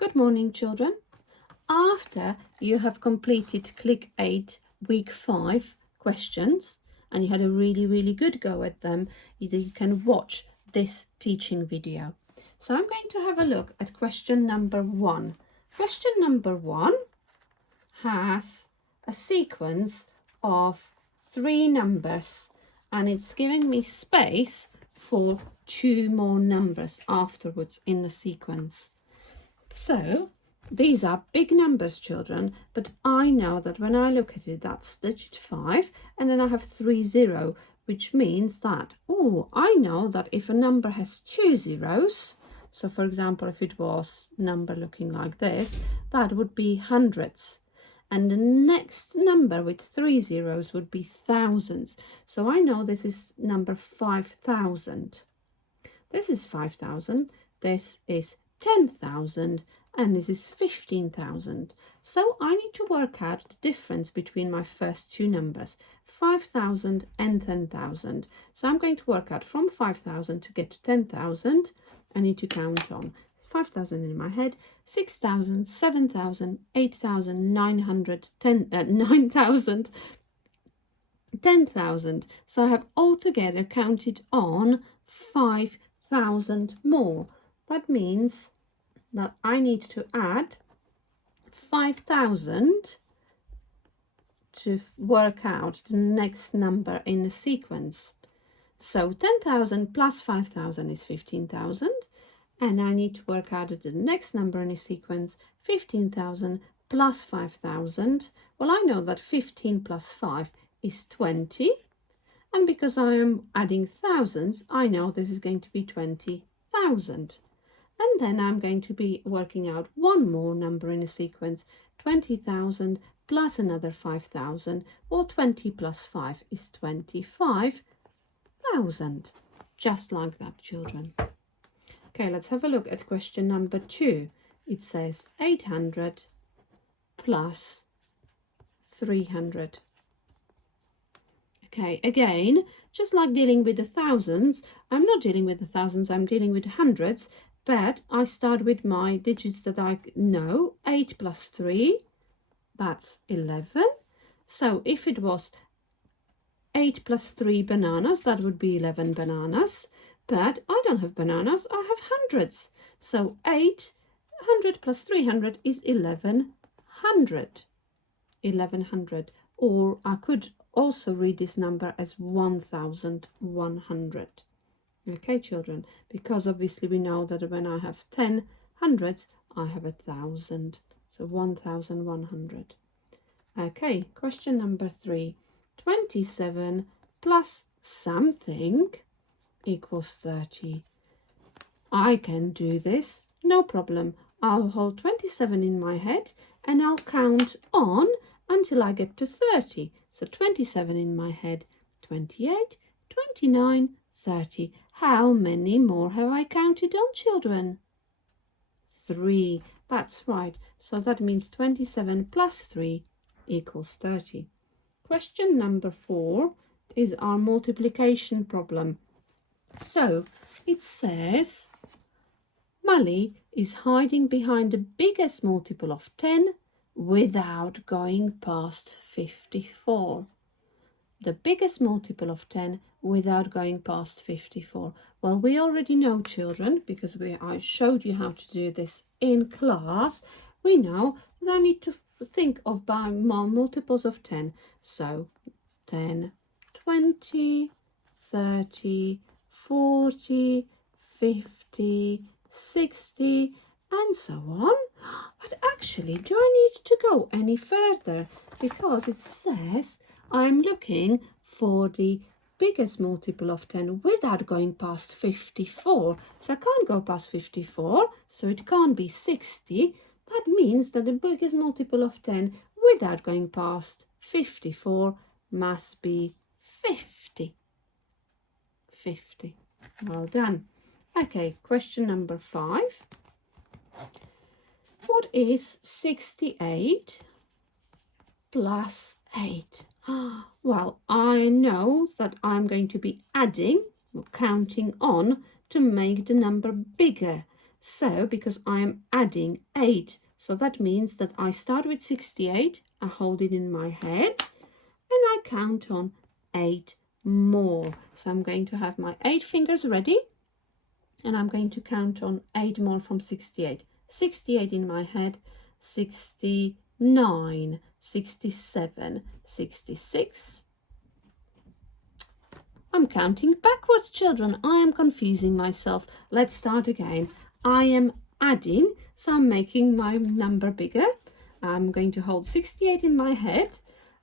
Good morning, children. After you have completed Clic 8 week 5 questions and you had a really good go at them, you can watch this teaching video. So I'm going to have a look at question number 1. Question number 1 has a sequence of 3 numbers and it's giving me space for 2 more numbers afterwards in the sequence. So these are big numbers, children, but I know that when I look at it, that's digit 5, and then I have 3 0, which means that, I know that if a number has 2 zeros, so for example, if it was a number looking like this, that would be hundreds. And the next number with 3 zeros would be thousands. So I know this is number 5,000. This is 5,000. This is 10,000 and this is 15,000. So I need to work out the difference between my first two numbers, 5,000 and 10,000. So I'm going to work out from 5,000 to get to 10,000. I need to count on 5,000 in my head, 6,000, 7,000, 8,000, 900, 9,000, 10,000. So I have altogether counted on 5,000 more. That means that I need to add 5,000 to work out the next number in the sequence. So 10,000 plus 5,000 is 15,000. And I need to work out the next number in the sequence, 15,000 plus 5,000. Well, I know that 15 plus 5 is 20. And because I am adding thousands, I know this is going to be 20,000. And then I'm going to be working out one more number in a sequence, 20,000 plus another 5,000, or 20 plus 5 is 25,000. Just like that, children. Okay, let's have a look at question number 2. It says 800 plus 300. Okay, again, just like dealing with the thousands, I'm not dealing with the thousands, I'm dealing with hundreds. But I start with my digits that I know. 8 plus 3, that's 11. So if it was 8 plus 3 bananas, that would be 11 bananas. But I don't have bananas, I have hundreds. So 800 plus 300 is 1100. 1100. Or I could also read this number as 1,100. Okay, children, because obviously we know that when I have 10 hundreds, I have 1,000. So 1,100. Okay, question number 3. 27 plus something equals 30. I can do this, no problem. I'll hold 27 in my head and I'll count on until I get to 30. So 27 in my head, 28, 29, 30. How many more have I counted on, children? 3. That's right. So that means 27 plus 3 equals 30. Question number 4 is our multiplication problem. So it says Molly is hiding behind the biggest multiple of 10 without going past 54. The biggest multiple of 10 without going past 54. Well, we already know, children, because I showed you how to do this in class. We know that I need to think of multiples of 10. So 10, 20, 30, 40, 50, 60, and so on. But actually, do I need to go any further? Because it says I'm looking for the biggest multiple of 10 without going past 54. So I can't go past 54, so it can't be 60. That means that the biggest multiple of 10 without going past 54 must be 50. 50. Well done. Okay, question number 5. What is 68 plus 8? Well, I know that I'm going to be adding or counting on to make the number bigger. So because I am adding 8, so that means that I start with 68, I hold it in my head, and I count on 8 more. So I'm going to have my 8 fingers ready, and I'm going to count on 8 more from 68. 68 in my head, 69, 67, 66. I'm counting backwards, children. I am confusing myself. Let's start again. I am adding, so I'm making my number bigger. I'm going to hold 68 in my head,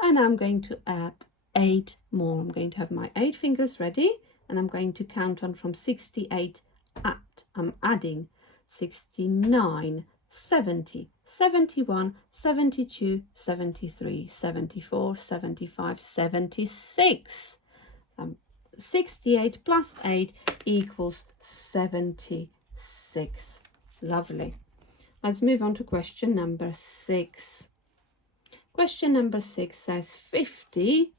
and I'm going to add 8 more. I'm going to have my 8 fingers ready, and I'm going to count on from 68 I'm adding 69, 70, 71, 72, 73, 74, 75, 76. 68 plus 8 equals 76. Lovely. Let's move on to question number 6. Question number 6 says 50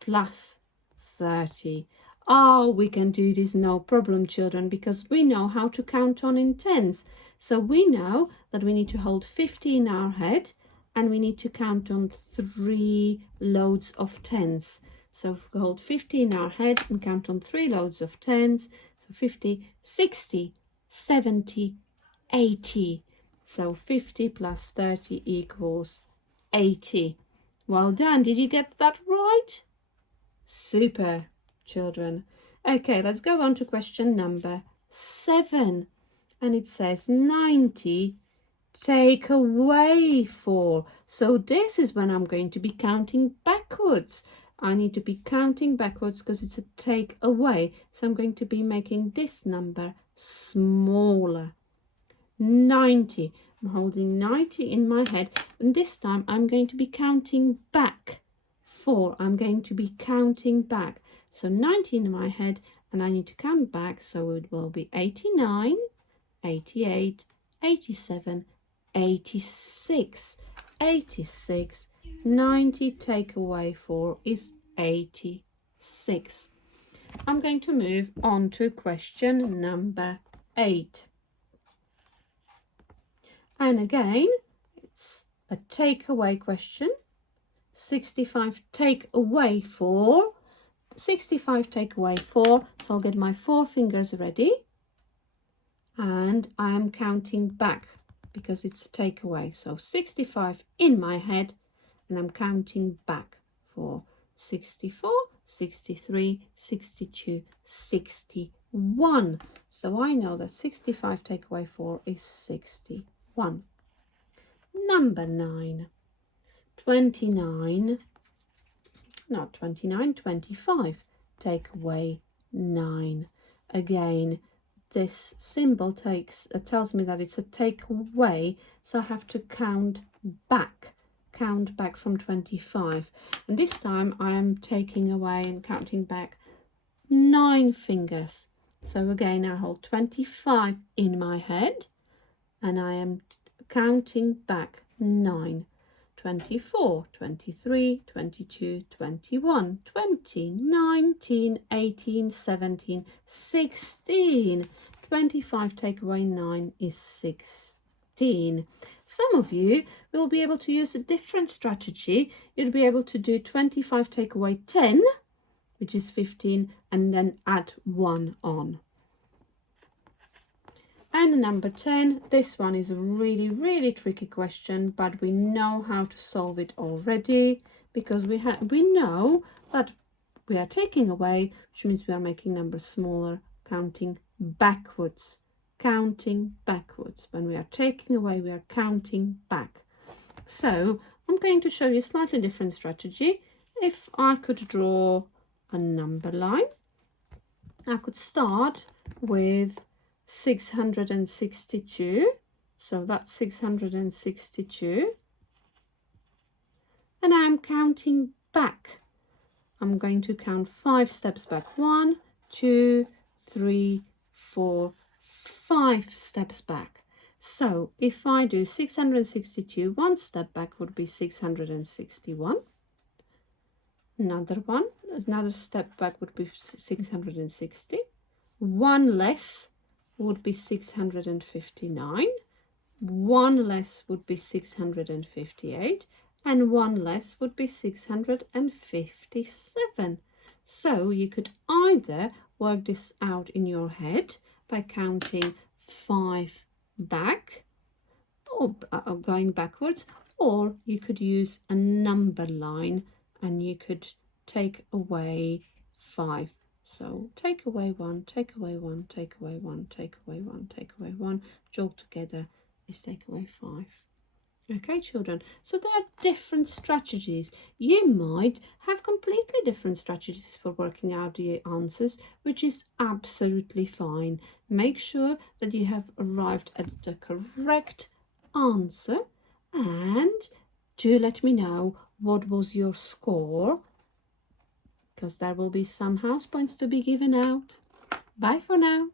plus 30. Oh, we can do this no problem, children, because we know how to count on in tens. So we know that we need to hold 50 in our head, and we need to count on 3 loads of tens. So if we hold 50 in our head and count on 3 loads of tens, so 50, 60, 70, 80. So 50 plus 30 equals 80. Well done. Did you get that right? Super, children. Okay, let's go on to question number 7. And it says 90 take away 4. So this is when I'm going to be counting backwards. I need to be counting backwards because it's a take away. So I'm going to be making this number smaller. 90. I'm holding 90 in my head, and this time I'm going to be counting back 4. I'm going to be counting back. So 90 in my head, and I need to count back, so it will be 89, 88, 87, 86, 86. 90 take away 4 is 86. I'm going to move on to question number 8. And again, it's a takeaway question. 65 take away 4. 65 take away 4. So I'll get my 4 fingers ready. And I am counting back because it's a takeaway. So 65 in my head, and I'm counting back for 64, 63, 62, 61. So I know that 65 take away 4 is 61. Number 9. 29, not 29, 25 take away 9. Again, this symbol tells me that it's a take away, so I have to count back from 25, and this time I am taking away and counting back 9 fingers. So again, I hold 25 in my head, and I am counting back 9. 24, 23, 22, 21, 20, 19, 18, 17, 16. 25 take away 9 is 16. Some of you will be able to use a different strategy. You'll be able to do 25 take away 10, which is 15, and then add 1 on. And number 10, this one is a really, really tricky question, but we know how to solve it already, because we know that we are taking away, which means we are making numbers smaller, counting backwards. Counting backwards. When we are taking away, we are counting back. So I'm going to show you a slightly different strategy. If I could draw a number line, I could start with 662, so that's 662, and I'm counting back. I'm going to count 5 steps back. 1, 2, 3, 4, 5 steps back. So if I do 662, 1 step back would be 661. Another step back would be 660. 1 less would be 659. 1 less would be 658, and 1 less would be 657. So you could either work this out in your head by counting 5 back, or going backwards, or you could use a number line and you could take away 5. So take away 1, take away 1, take away 1, take away 1, take away 1, which all together is take away 5. Okay, children, so there are different strategies. You might have completely different strategies for working out the answers, which is absolutely fine. Make sure that you have arrived at the correct answer, and do let me know what was your score, because there will be some house points to be given out. Bye for now.